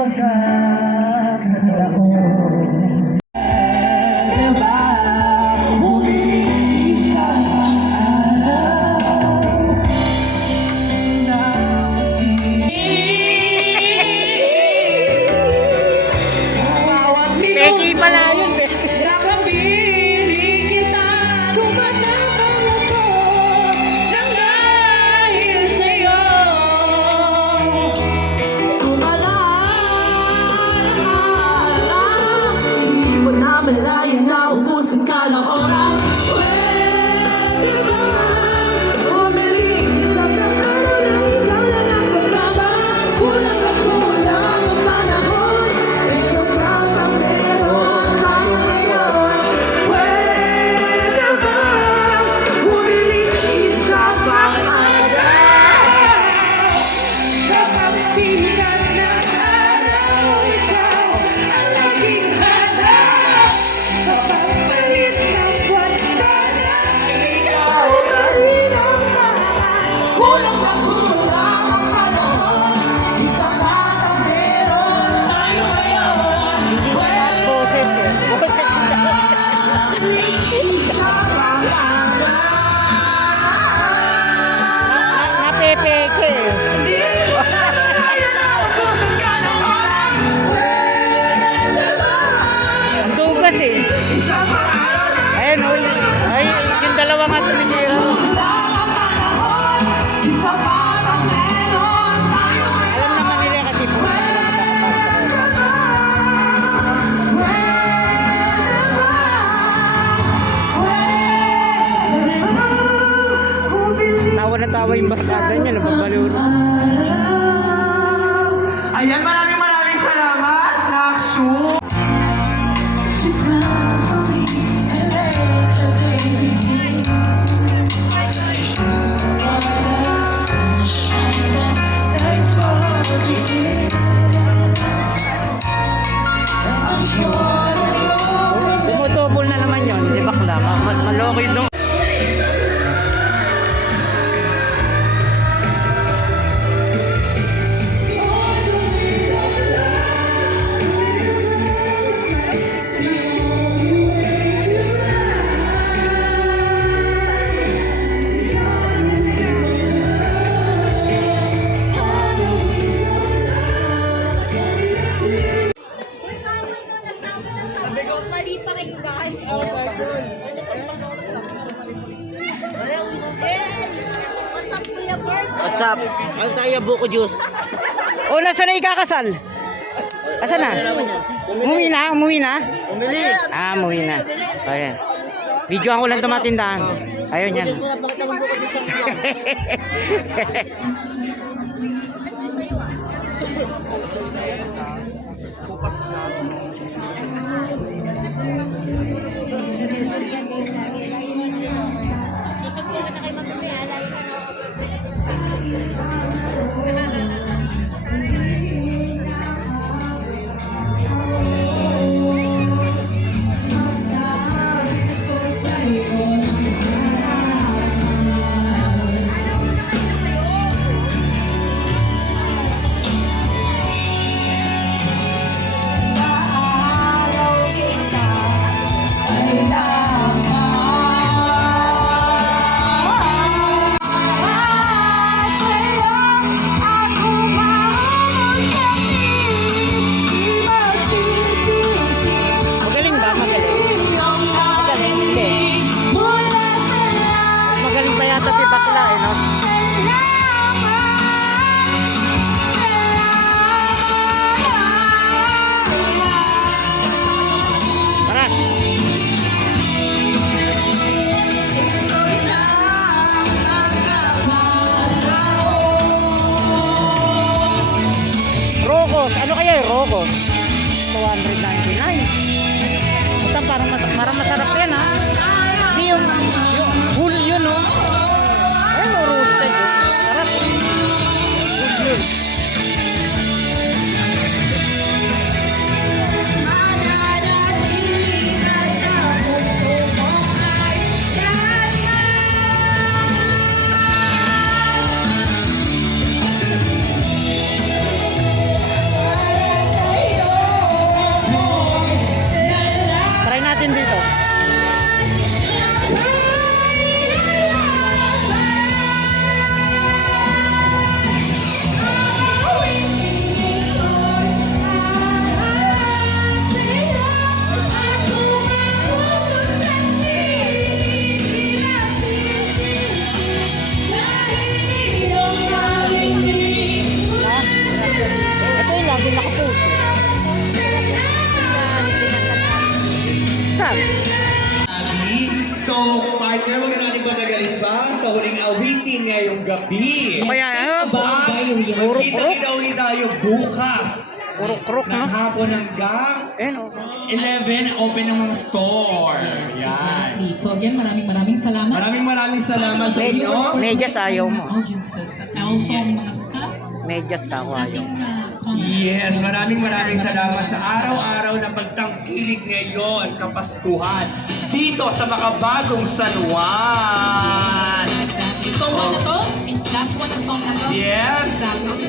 pagkakataon. Peki pala yun. Nakabili kita, tumatapang ako nang dahil sa'yo. Tumalaan, hindi mo na malayan na ubusin ka ng oras. Pwede ba bumili sa araw na ikaw lang ang kasama? Kulang sa kulang ang panahon, ay sobrang meron tayo ngayon. Pwede ba bumili sa pangarap? Sa pagsikat ng araw, ikaw ang laging hanap. Sa pagpalit ng buwan, sana ikaw na rin ang lahat. Kulang sa kulang ang panahon, di sapat ang meron tayo ngayon. Boses eh. Boses. Napepeke eh. Ang dugas eh. Ayun o. Ay, yung dalawa nga tumitira. Alam naman nila kasi po. Tawa na tawa yung barkada niya. Nababaliw na. Ayan, maraming salamat, Nakshu. Tumutubol na naman yun. Di bakla. Malokay doon. Mali pa kayo guys. What's up, Kuya Bert? What's up? Ano tayo buko juice? O, nasa na ikakasal? Asa na? Umuwi na? Umuwi na? Umili. Ah, umuwi na. Ayan. Videoan ko lang tumatindahan. Ayun yan. Magaling ba? Magaling. Magaling. Hindi. Magaling pa yata si Bakla eh, no? Tara. Rocos. Ano kaya yung Rocos? 299. Ito parang masarap yan ha. Hindi yung whole yun no. Ayun o, roasted o. Sarap. Whole yun. yan. So, partner, huwag natin patagalin pa sa huling awitin ngayong gabi. Kaya ano, At kita-kita ulit tayo bukas puro-krok, ng no? hapon hanggang Ayun, oh. 11, open ng mga store. Yan. Exactly. So again, maraming salamat. Maraming salamat sa Med- inyo. medyas ayaw mo. Audiences. Also, ang mga staff. Medyas ka ako ayaw. Yes, maraming salamat sa araw-araw na pagtangkilik ngayon, Kapaskuhan, dito sa makabagong San Juan. Exactly. So, ano to? Last one na song na to? Yes. Exactly.